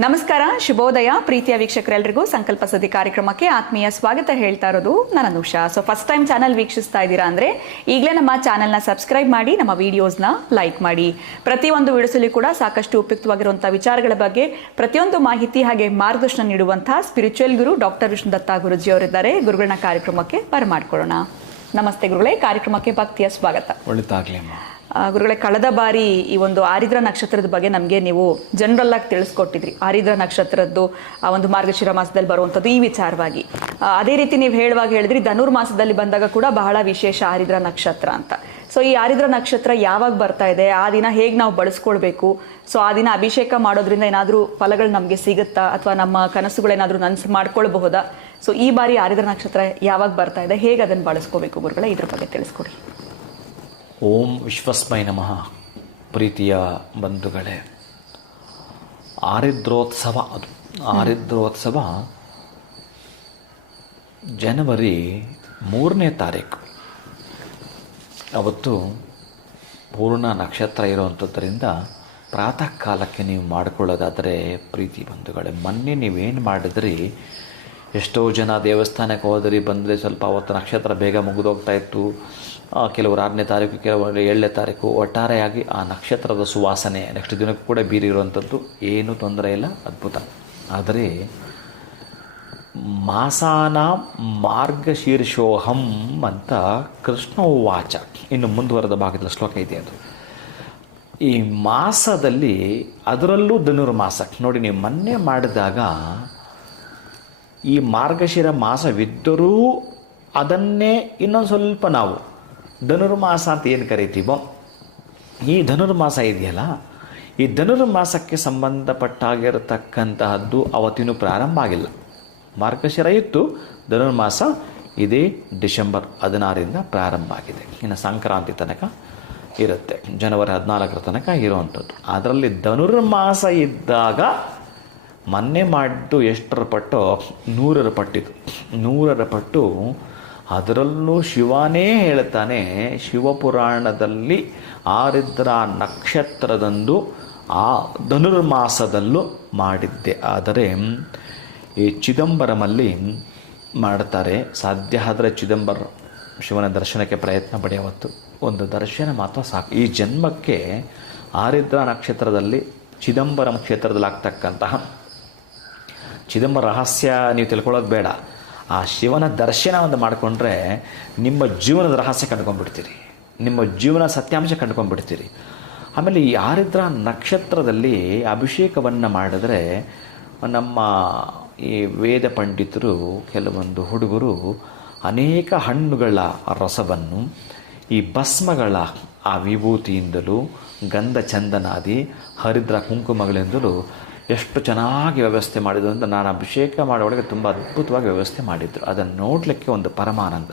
ನಮಸ್ಕಾರ, ಶುಭೋದಯ ಪ್ರೀತಿಯ ವೀಕ್ಷಕರೆಲ್ಲರಿಗೂ ಸಂಕಲ್ಪ ಸುದ್ದಿ ಕಾರ್ಯಕ್ರಮಕ್ಕೆ ಆತ್ಮೀಯ ಸ್ವಾಗತ ಹೇಳ್ತಾ ಇರೋದು ನಾನು ಅನುಷಾ. ಫಸ್ಟ್ ಟೈಮ್ ಚಾನಲ್ ವೀಕ್ಷಿಸ್ತಾ ಇದ್ದೀರಾ ಅಂದರೆ ಈಗಲೇ ನಮ್ಮ ಚಾನಲ್ನ ಸಬ್ಸ್ಕ್ರೈಬ್ ಮಾಡಿ, ನಮ್ಮ ವಿಡಿಯೋಸ್ನ ಲೈಕ್ ಮಾಡಿ. ಪ್ರತಿಯೊಂದು ವಿಡಿಯೋಸಲ್ಲಿ ಕೂಡ ಸಾಕಷ್ಟು ಉಪಯುಕ್ತವಾಗಿರುವಂಥ ವಿಚಾರಗಳ ಬಗ್ಗೆ ಪ್ರತಿಯೊಂದು ಮಾಹಿತಿ ಹಾಗೆ ಮಾರ್ಗದರ್ಶನ ನೀಡುವಂತಹ ಸ್ಪಿರಿಚುವಲ್ ಗುರು ಡಾಕ್ಟರ್ ವಿಷ್ಣುದತ್ತ ಗುರುಜಿ ಅವರಿದ್ದಾರೆ. ಗುರುಗಳನ್ನ ಕಾರ್ಯಕ್ರಮಕ್ಕೆ ಬರಮಾಡ್ಕೊಳ್ಳೋಣ. ನಮಸ್ತೆ ಗುರುಗಳೇ, ಕಾರ್ಯಕ್ರಮಕ್ಕೆ ಭಕ್ತಿಯ ಸ್ವಾಗತ. ಒಳ್ಳೆದಾಗಲಿ ಗುರುಗಳೇ, ಕಳೆದ ಬಾರಿ ಈ ಒಂದು ಆರಿದ್ರ ನಕ್ಷತ್ರದ ಬಗ್ಗೆ ನಮಗೆ ನೀವು ಜನರಲ್ ಆಗಿ ತಿಳಿಸ್ಕೊಟ್ಟಿದ್ರಿ. ಆರಿದ್ರ ನಕ್ಷತ್ರದ್ದು ಆ ಒಂದು ಮಾರ್ಗಶಿರ ಮಾಸದಲ್ಲಿ ಬರುವಂಥದ್ದು ಈ ವಿಚಾರವಾಗಿ. ಅದೇ ರೀತಿ ನೀವು ಹೇಳಿದ್ರಿ ಧನುರ್ಮಾಸದಲ್ಲಿ ಬಂದಾಗ ಕೂಡ ಬಹಳ ವಿಶೇಷ ಆರಿದ್ರ ನಕ್ಷತ್ರ ಅಂತ. ಸೊ ಈ ಆರಿದ್ರ ನಕ್ಷತ್ರ ಯಾವಾಗ ಬರ್ತಾ ಇದೆ, ಆ ದಿನ ಹೇಗೆ ನಾವು ಬಳಸ್ಕೊಳ್ಬೇಕು, ಸೊ ಆ ದಿನ ಅಭಿಷೇಕ ಮಾಡೋದ್ರಿಂದ ಏನಾದರೂ ಫಲಗಳು ನಮಗೆ ಸಿಗುತ್ತಾ ಅಥವಾ ನಮ್ಮ ಕನಸುಗಳೇನಾದರೂ ನನಸು ಮಾಡ್ಕೊಳ್ಬಹುದಾ? ಸೊ ಈ ಬಾರಿ ಆರಿದ್ರ ನಕ್ಷತ್ರ ಯಾವಾಗ ಬರ್ತಾ ಇದೆ, ಹೇಗೆ ಅದನ್ನು ಬಳಸ್ಕೋಬೇಕು ಗುರುಗಳೇ, ಇದ್ರ ಬಗ್ಗೆ ತಿಳಿಸ್ಕೊಡಿ. ಓಂ ವಿಶ್ವಸ್ಮೈ ನಮಃ. ಪ್ರೀತಿಯ ಬಂಧುಗಳೇ, ಆರಿದ್ರೋತ್ಸವ ಆರಿದ್ರೋತ್ಸವ ಜನವರಿ 3ನೇ ತಾರೀಕು. ಅವತ್ತು ಪೂರ್ಣ ನಕ್ಷತ್ರ ಇರುವಂಥದ್ದರಿಂದ ಪ್ರಾತಃ ಕಾಲಕ್ಕೆ ನೀವು ಮಾಡಿಕೊಳ್ಳೋದಾದರೆ, ಪ್ರೀತಿ ಬಂಧುಗಳೇ, ಮೊನ್ನೆ ನೀವೇನು ಮಾಡಿದ್ರಿ, ಎಷ್ಟೋ ಜನ ದೇವಸ್ಥಾನಕ್ಕೆ ಹೋದ್ರಿ, ಬಂದರೆ ಸ್ವಲ್ಪ ಅವತ್ತು ನಕ್ಷತ್ರ ಬೇಗ ಮುಗಿದೋಗ್ತಾ ಇತ್ತು. ಕೆಲವರು 6ನೇ ತಾರೀಕು, ಕೆಲವರು 7ನೇ ತಾರೀಕು. ಒಟ್ಟಾರೆಯಾಗಿ ಆ ನಕ್ಷತ್ರದ ಸುವಾಸನೆ ನೆಕ್ಸ್ಟ್ ದಿನಕ್ಕೂ ಕೂಡ ಬೀರಿರುವಂಥದ್ದು, ಏನೂ ತೊಂದರೆ ಇಲ್ಲ, ಅದ್ಭುತ. ಆದರೆ ಮಾಸಾನ ಮಾರ್ಗಶೀರ್ಷೋಹಂ ಅಂತ ಕೃಷ್ಣ ವಾಚ, ಇನ್ನು ಮುಂದುವರೆದ ಭಾಗದ ಶ್ಲೋಕ ಇದೆ. ಅದು ಈ ಮಾಸದಲ್ಲಿ, ಅದರಲ್ಲೂ ಧನುರ್ಮಾಸ ನೋಡಿ, ನೀವು ಮೊನ್ನೆ ಮಾಡಿದಾಗ ಈ ಮಾರ್ಗಶಿರ ಮಾಸವಿದ್ದರೂ ಅದನ್ನೇ ಇನ್ನೊಂದು ಸ್ವಲ್ಪ ನಾವು ಧನುರ್ಮಾಸ ಅಂತ ಏನು ಕರಿತೀವೋ, ಈ ಧನುರ್ಮಾಸ ಇದೆಯಲ್ಲ, ಈ ಧನುರ್ಮಾಸಕ್ಕೆ ಸಂಬಂಧಪಟ್ಟಾಗಿರತಕ್ಕಂತಹದ್ದು ಅವತ್ತಿನೂ ಪ್ರಾರಂಭ ಆಗಿಲ್ಲ. ಮಾರ್ಗಶಿರ ಇತ್ತು, ಧನುರ್ಮಾಸ ಇದೇ ಡಿಸೆಂಬರ್ 16ರಿಂದ ಪ್ರಾರಂಭ ಆಗಿದೆ. ಇನ್ನು ಸಂಕ್ರಾಂತಿ ತನಕ ಇರುತ್ತೆ, ಜನವರಿ 14ರ ತನಕ ಇರುವಂಥದ್ದು. ಅದರಲ್ಲಿ ಧನುರ್ಮಾಸ ಇದ್ದಾಗ ಮೊನ್ನೆ ಮಾಡಿದ್ದು ಎಷ್ಟರ ಪಟ್ಟು, 100ರ ಪಟ್ಟಿದ್ದು, 100ರ ಪಟ್ಟು. ಅದರಲ್ಲೂ ಶಿವನೇ ಹೇಳ್ತಾನೆ, ಶಿವಪುರಾಣದಲ್ಲಿ ಆರಿದ್ರ ನಕ್ಷತ್ರದಂದು ಆ ಧನುರ್ಮಾಸದಲ್ಲೂ ಮಾಡಿದ್ದೆ. ಆದರೆ ಈ ಚಿದಂಬರಮಲ್ಲಿ ಮಾಡ್ತಾರೆ. ಸಾಧ್ಯ ಆದರೆ ಚಿದಂಬರ ಶಿವನ ದರ್ಶನಕ್ಕೆ ಪ್ರಯತ್ನ ಪಡೆಯವತ್ತು ಒಂದು ದರ್ಶನ ಮಾತ್ರ ಸಾಕು. ಈ ಜನ್ಮಕ್ಕೆ ಆರಿದ್ರ ನಕ್ಷತ್ರದಲ್ಲಿ ಚಿದಂಬರಂ ಕ್ಷೇತ್ರದಲ್ಲಿ ಆಗ್ತಕ್ಕಂತಹ ಚಿದಂಬರ ರಹಸ್ಯ ನೀವು ತಿಳ್ಕೊಳ್ಳೋದು ಬೇಡ, ಆ ಶಿವನ ದರ್ಶನ ಒಂದು ಮಾಡಿಕೊಂಡ್ರೆ ನಿಮ್ಮ ಜೀವನದ ರಹಸ್ಯ ಕಂಡುಕೊಂಡ್ಬಿಡ್ತೀರಿ, ನಿಮ್ಮ ಜೀವನ ಸತ್ಯಾಂಶ ಕಂಡುಕೊಂಡ್ಬಿಡ್ತೀರಿ. ಆಮೇಲೆ ಈ ಆರಿದ್ರ ನಕ್ಷತ್ರದಲ್ಲಿ ಅಭಿಷೇಕವನ್ನು ಮಾಡಿದ್ರೆ, ನಮ್ಮ ಈ ವೇದ ಪಂಡಿತರು, ಕೆಲವೊಂದು ಹುಡುಗರು ಅನೇಕ ಹಣ್ಣುಗಳ ರಸವನ್ನು ಈ ಭಸ್ಮಗಳ ಆ ವಿಭೂತಿಯಿಂದಲೂ, ಗಂಧ ಚಂದನಾದಿ ಹರಿದ್ರ ಕುಂಕುಮಗಳಿಂದಲೂ ಎಷ್ಟು ಚೆನ್ನಾಗಿ ವ್ಯವಸ್ಥೆ ಮಾಡಿದ್ರು ಅಂತ, ನಾನು ಅಭಿಷೇಕ ಮಾಡೋಳಿಗೆ ತುಂಬ ಅದ್ಭುತವಾಗಿ ವ್ಯವಸ್ಥೆ ಮಾಡಿದ್ರು. ಅದನ್ನು ನೋಡಲಿಕ್ಕೆ ಒಂದು ಪರಮಾನಂದ.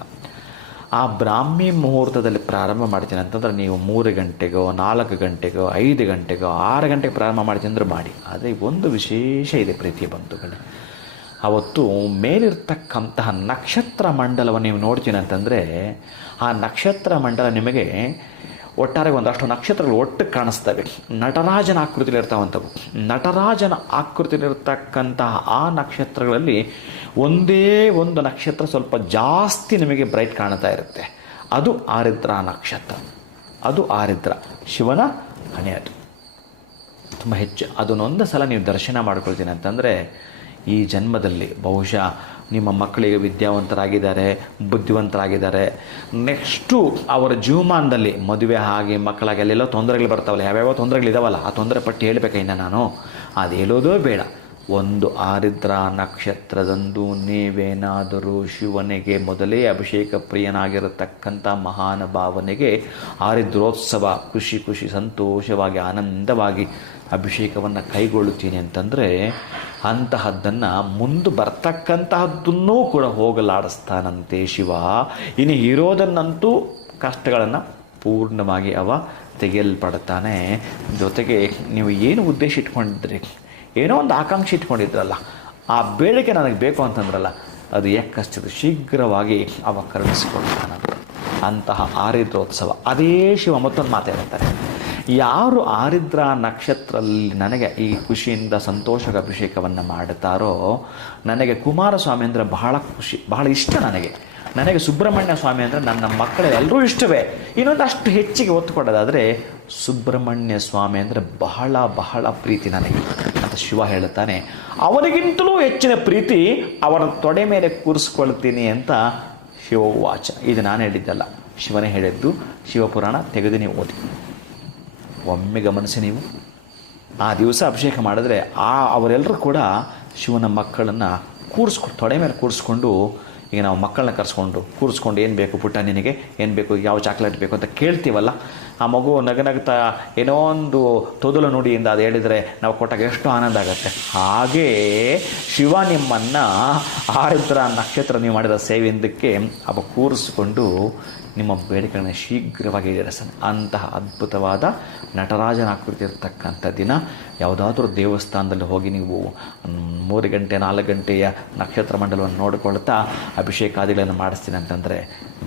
ಆ ಬ್ರಾಹ್ಮಿ ಮುಹೂರ್ತದಲ್ಲಿ ಪ್ರಾರಂಭ ಮಾಡ್ತೀನಿ ಅಂತಂದ್ರೆ, ನೀವು 3 ಗಂಟೆಗೋ 4 ಗಂಟೆಗೋ 5 ಗಂಟೆಗೋ 6 ಗಂಟೆಗೆ ಪ್ರಾರಂಭ ಮಾಡ್ತೀನಿ ಅಂದ್ರೆ ಮಾಡಿ. ಅದೇ ಒಂದು ವಿಶೇಷ ಇದೆ ಪ್ರೀತಿಯ ಬಂಧುಗಳೇ, ಅವತ್ತು ಮೇಲಿರ್ತಕ್ಕಂತಹ ನಕ್ಷತ್ರ ಮಂಡಲವನ್ನು ನೀವು ನೋಡ್ತೀನಿ ಅಂತಂದರೆ, ಆ ನಕ್ಷತ್ರ ಮಂಡಲ ನಿಮಗೆ ಒಟ್ಟಾರೆ ಒಂದಷ್ಟು ನಕ್ಷತ್ರಗಳು ಒಟ್ಟು ಕಾಣಿಸ್ತವೆ. ನಟರಾಜನ ಆಕೃತಿಯಲ್ಲಿ ಇರ್ತಾವಂಥವು. ನಟರಾಜನ ಆಕೃತಿಯಲ್ಲಿರ್ತಕ್ಕಂತಹ ಆ ನಕ್ಷತ್ರಗಳಲ್ಲಿ ಒಂದೇ ಒಂದು ನಕ್ಷತ್ರ ಸ್ವಲ್ಪ ಜಾಸ್ತಿ ನಿಮಗೆ ಬ್ರೈಟ್ ಕಾಣ್ತಾ ಇರುತ್ತೆ. ಅದು ಆರಿದ್ರ ನಕ್ಷತ್ರ, ಅದು ಆರಿದ್ರ ಶಿವನ ಹಣೆ. ಅದು ತುಂಬ ಹೆಚ್ಚು. ಅದನ್ನೊಂದು ಸಲ ನೀವು ದರ್ಶನ ಮಾಡ್ಕೊಳ್ತೀನಿ ಅಂತಂದರೆ, ಈ ಜನ್ಮದಲ್ಲಿ ಬಹುಶಃ ನಿಮ್ಮ ಮಕ್ಕಳಿಗೆ ವಿದ್ಯಾವಂತರಾಗಿದ್ದಾರೆ, ಬುದ್ಧಿವಂತರಾಗಿದ್ದಾರೆ. ನೆಕ್ಸ್ಟು ಅವರ ಜೀವಮಾನದಲ್ಲಿ ಮದುವೆ ಆಗಿ ಮಕ್ಕಳಾಗಿ ಅಲ್ಲೆಲ್ಲೋ ತೊಂದರೆಗಳು ಬರ್ತಾವಲ್ಲ, ಯಾವ್ಯಾವ ತೊಂದರೆಗಳಿದಾವಲ್ಲ, ಆ ತೊಂದರೆ ಪಟ್ಟು ಹೇಳ್ಬೇಕಾ ನಾನು? ಅದು ಹೇಳೋದೇ ಬೇಡ. ಒಂದು ಆರಿದ್ರ ನಕ್ಷತ್ರದಂದು ನೀವೇನಾದರೂ ಶಿವನಿಗೆ ಮೊದಲೇ ಅಭಿಷೇಕ ಪ್ರಿಯನಾಗಿರತಕ್ಕಂಥ ಮಹಾನುಭಾವನೆಗೆ ಆರಿದ್ರೋತ್ಸವ ಖುಷಿ ಸಂತೋಷವಾಗಿ ಆನಂದವಾಗಿ ಅಭಿಷೇಕವನ್ನು ಕೈಗೊಳ್ಳುತ್ತೀನಿ ಅಂತಂದರೆ, ಅಂತಹದ್ದನ್ನು ಮುಂದೆ ಬರ್ತಕ್ಕಂತಹದ್ದನ್ನೂ ಕೂಡ ಹೋಗಲಾಡಿಸ್ತಾನಂತೆ ಶಿವ. ಇನ್ನು ಇರೋದನ್ನಂತೂ ಕಷ್ಟಗಳನ್ನು ಪೂರ್ಣವಾಗಿ ಅವ ತೆಗೆಯಲ್ಪಡ್ತಾನೆ. ಜೊತೆಗೆ ನೀವು ಏನು ಉದ್ದೇಶ ಇಟ್ಕೊಂಡಿದ್ರಿ, ಏನೋ ಒಂದು ಆಕಾಂಕ್ಷೆ ಇಟ್ಕೊಂಡಿದ್ರಲ್ಲ, ಆ ಬೇಡಿಕೆ ನನಗೆ ಬೇಕು ಅಂತಂದ್ರಲ್ಲ, ಅದು ಯಾಕಷ್ಟು ಶೀಘ್ರವಾಗಿ ಅವ ಕರುಣಿಸಿಕೊಳ್ತಾನಂತೆ. ಅಂತಹ ಆರಿದ್ರೋತ್ಸವ ಅದೇ ಶಿವ ಮತ್ತೊಂದು ಮಾತಾಡ್ತಾರೆ, ಯಾರು ಆರಿದ್ರ ನಕ್ಷತ್ರದಲ್ಲಿ ನನಗೆ ಈ ಖುಷಿಯಿಂದ ಸಂತೋಷದ ಅಭಿಷೇಕವನ್ನು ಮಾಡುತ್ತಾರೋ, ನನಗೆ ಕುಮಾರಸ್ವಾಮಿ ಅಂದರೆ ಬಹಳ ಖುಷಿ, ಬಹಳ ಇಷ್ಟ ನನಗೆ ಸುಬ್ರಹ್ಮಣ್ಯ ಸ್ವಾಮಿ ಅಂದರೆ ನನ್ನ ಮಕ್ಕಳೆಲ್ಲರೂ ಇಷ್ಟವೇ. ಇನ್ನೊಂದು ಅಷ್ಟು ಹೆಚ್ಚಿಗೆ ಒತ್ತು ಕೊಡೋದಾದರೆ ಸುಬ್ರಹ್ಮಣ್ಯ ಸ್ವಾಮಿ ಅಂದರೆ ಬಹಳ ಬಹಳ ಪ್ರೀತಿ ನನಗೆ ಅಂತ ಶಿವ ಹೇಳುತ್ತಾನೆ. ಅವನಿಗಿಂತಲೂ ಹೆಚ್ಚಿನ ಪ್ರೀತಿ ಅವರ ತೊಡೆ ಮೇಲೆ ಕೂರಿಸ್ಕೊಳ್ತೀನಿ ಅಂತ ಶಿವವಾಚ. ಇದು ನಾನು ಹೇಳಿದ್ದಲ್ಲ, ಶಿವನೇ ಹೇಳಿದ್ದು. ಶಿವಪುರಾಣ ತೆಗೆದು ನೀವು ಓದಿ, ಒಮ್ಮೆ ಗಮನಿಸಿ ನೀವು. ಆ ದಿವಸ ಅಭಿಷೇಕ ಮಾಡಿದ್ರೆ ಅವರೆಲ್ಲರೂ ಕೂಡ ಶಿವನ ಮಕ್ಕಳನ್ನು ತೊಡೆ ಮೇಲೆ ಕೂರಿಸ್ಕೊಂಡು, ಈಗ ನಾವು ಮಕ್ಕಳನ್ನ ಕೂರಿಸ್ಕೊಂಡು ಏನು ಬೇಕು ಪುಟ್ಟ, ನಿನಗೆ ಏನು ಬೇಕು, ಯಾವ ಚಾಕ್ಲೇಟ್ ಬೇಕು ಅಂತ ಕೇಳ್ತೀವಲ್ಲ, ಆ ಮಗು ನಗನಗ್ತಾ ಏನೋ ಒಂದು ತೊದಲು ನುಡಿಯಿಂದ ಅದು ಹೇಳಿದರೆ ನಾವು ಕೊಟ್ಟಾಗ ಎಷ್ಟು ಆನಂದ ಆಗುತ್ತೆ. ಹಾಗೇ ಶಿವ ನಿಮ್ಮನ್ನು ಆರಿದ್ರ ನಕ್ಷತ್ರ ನೀವು ಮಾಡಿದ ಸೇವೆಯಿಂದಕ್ಕೆ ಅವ ಕೂರಿಸಿಕೊಂಡು ನಿಮ್ಮ ಬೇಡಿಕೆಗಳನ್ನ ಶೀಘ್ರವಾಗಿ ಈಡೇರಿಸ್ತಾನೆ. ಅಂತಹ ಅದ್ಭುತವಾದ ನಟರಾಜನ ಆಕೃತಿ ಇರತಕ್ಕಂಥ ದಿನ. ಯಾವುದಾದ್ರೂ ದೇವಸ್ಥಾನದಲ್ಲಿ ಹೋಗಿ ನೀವು 3 ಗಂಟೆ 4 ಗಂಟೆಯ ನಕ್ಷತ್ರ ಮಂಡಲವನ್ನು ನೋಡಿಕೊಳ್ತಾ ಅಭಿಷೇಕಾದಿಗಳನ್ನು ಮಾಡಿಸ್ತೀನಿ ಅಂತಂದರೆ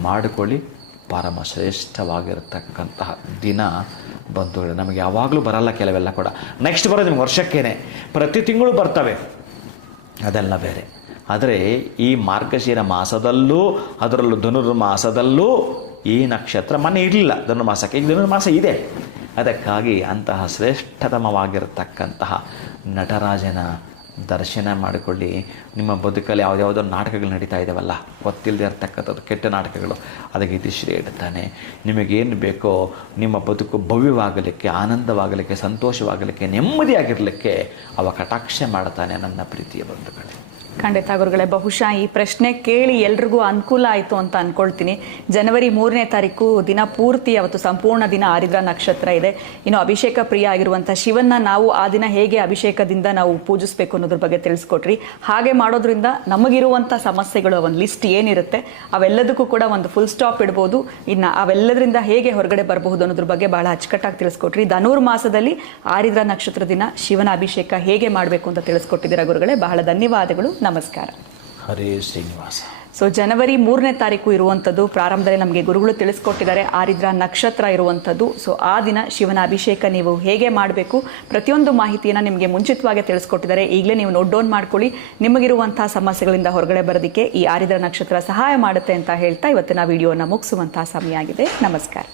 ಮಾಡಿಕೊಳ್ಳಿ. ಪರಮ ಶ್ರೇಷ್ಠವಾಗಿರತಕ್ಕಂತಹ ದಿನ ಬಂಧುಗಳು. ನಮಗೆ ಯಾವಾಗಲೂ ಬರಲ್ಲ ಕೆಲವೆಲ್ಲ ಕೂಡ, ನೆಕ್ಸ್ಟ್ ಬರೋದು ನಿಮ್ಗೆ ವರ್ಷಕ್ಕೇನೆ, ಪ್ರತಿ ತಿಂಗಳು ಬರ್ತವೆ, ಅದೆಲ್ಲ ಬೇರೆ. ಆದರೆ ಈ ಮಾರ್ಗಶಿರ ಮಾಸದಲ್ಲೂ, ಅದರಲ್ಲೂ ಧನುರ್ಮಾಸದಲ್ಲೂ ಈ ನಕ್ಷತ್ರ ಮೊನ್ನೆ ಇರಲಿಲ್ಲ ಧನುರ್ಮಾಸಕ್ಕೆ, ಈಗ ಧನುರ್ಮಾಸ ಇದೆ. ಅದಕ್ಕಾಗಿ ಅಂತಹ ಶ್ರೇಷ್ಠತಮವಾಗಿರತಕ್ಕಂತಹ ನಟರಾಜನ ದರ್ಶನ ಮಾಡಿಕೊಳ್ಳಿ. ನಿಮ್ಮ ಬದುಕಲ್ಲಿ ಯಾವುದ್ಯಾವುದೋ ನಾಟಕಗಳು ನಡೀತಾ ಇದ್ದಾವಲ್ಲ, ಗೊತ್ತಿಲ್ಲದೆ ಇರತಕ್ಕಂಥದ್ದು ಕೆಟ್ಟ ನಾಟಕಗಳು, ಅದಕ್ಕೆ ಇತಿಶ್ರೀ ಇಡುತ್ತಾನೆ. ನಿಮಗೇನು ಬೇಕೋ ನಿಮ್ಮ ಬದುಕು ಭವ್ಯವಾಗಲಿಕ್ಕೆ, ಆನಂದವಾಗಲಿಕ್ಕೆ, ಸಂತೋಷವಾಗಲಿಕ್ಕೆ, ನೆಮ್ಮದಿಯಾಗಿರಲಿಕ್ಕೆ ಅವ ಕಟಾಕ್ಷ ಮಾಡ್ತಾನೆ ನನ್ನ ಪ್ರೀತಿಯ ಬಂಧುಗಳೇ. ಖಂಡಿತ ಗುರುಗಳೇ, ಬಹುಶಃ ಈ ಪ್ರಶ್ನೆ ಕೇಳಿ ಎಲ್ರಿಗೂ ಅನುಕೂಲ ಆಯಿತು ಅಂತ ಅಂದ್ಕೊಳ್ತೀನಿ. ಜನವರಿ 3ನೇ ತಾರೀಕು ದಿನ ಪೂರ್ತಿ ಅವತ್ತು ಸಂಪೂರ್ಣ ದಿನ ಆರಿದ್ರ ನಕ್ಷತ್ರ ಇದೆ. ಇನ್ನು ಅಭಿಷೇಕ ಪ್ರಿಯ ಆಗಿರುವಂಥ ಶಿವನ್ನ ನಾವು ಆ ದಿನ ಹೇಗೆ ಅಭಿಷೇಕದಿಂದ ನಾವು ಪೂಜಿಸಬೇಕು ಅನ್ನೋದ್ರ ಬಗ್ಗೆ ತಿಳಿಸ್ಕೊಟ್ರಿ. ಹಾಗೆ ಮಾಡೋದ್ರಿಂದ ನಮಗಿರುವಂಥ ಸಮಸ್ಯೆಗಳು ಒಂದು ಲಿಸ್ಟ್ ಏನಿರುತ್ತೆ ಅವೆಲ್ಲದಕ್ಕೂ ಕೂಡ ಒಂದು ಫುಲ್ ಸ್ಟಾಪ್ ಇಡ್ಬೋದು. ಇನ್ನು ಅವೆಲ್ಲದರಿಂದ ಹೇಗೆ ಹೊರಗಡೆ ಬರಬಹುದು ಅನ್ನೋದ್ರ ಬಗ್ಗೆ ಬಹಳ ಅಚ್ಚುಕಟ್ಟಾಗಿ ತಿಳಿಸ್ಕೊಟ್ರಿ. ಧನುರ್ಮಾಸದಲ್ಲಿ ಆರಿದ್ರ ನಕ್ಷತ್ರ ದಿನ ಶಿವನ ಅಭಿಷೇಕ ಹೇಗೆ ಮಾಡಬೇಕು ಅಂತ ತಿಳಿಸ್ಕೊಟ್ಟಿದ್ದೀರಾ ಗುರುಗಳೇ, ಬಹಳ ಧನ್ಯವಾದಗಳು. ನಮಸ್ಕಾರ. ಹರೇ ಶ್ರೀನಿವಾಸ. ಸೊ ಜನವರಿ 3ನೇ ತಾರೀಕು ಇರುವಂಥದ್ದು, ಪ್ರಾರಂಭದಲ್ಲಿ ನಮಗೆ ಗುರುಗಳು ತಿಳಿಸ್ಕೊಟ್ಟಿದ್ದಾರೆ ಆರಿದ್ರ ನಕ್ಷತ್ರ ಇರುವಂಥದ್ದು. ಸೊ ಆ ದಿನ ಶಿವನ ಅಭಿಷೇಕ ನೀವು ಹೇಗೆ ಮಾಡಬೇಕು ಪ್ರತಿಯೊಂದು ಮಾಹಿತಿಯನ್ನು ನಿಮಗೆ ಮುಂಚಿತವಾಗಿ ತಿಳಿಸ್ಕೊಟ್ಟಿದ್ದಾರೆ. ಈಗಲೇ ನೀವು ನೋಟ್ ಡೌನ್ ಮಾಡ್ಕೊಳ್ಳಿ. ನಿಮಗಿರುವಂತಹ ಸಮಸ್ಯೆಗಳಿಂದ ಹೊರಗಡೆ ಬರೋದಕ್ಕೆ ಈ ಆರಿದ್ರ ನಕ್ಷತ್ರ ಸಹಾಯ ಮಾಡುತ್ತೆ ಅಂತ ಹೇಳ್ತಾ ಇವತ್ತಿನ ವಿಡಿಯೋನ ಮುಗಿಸುವಂತಹ ಸಮಯ ಆಗಿದೆ. ನಮಸ್ಕಾರ.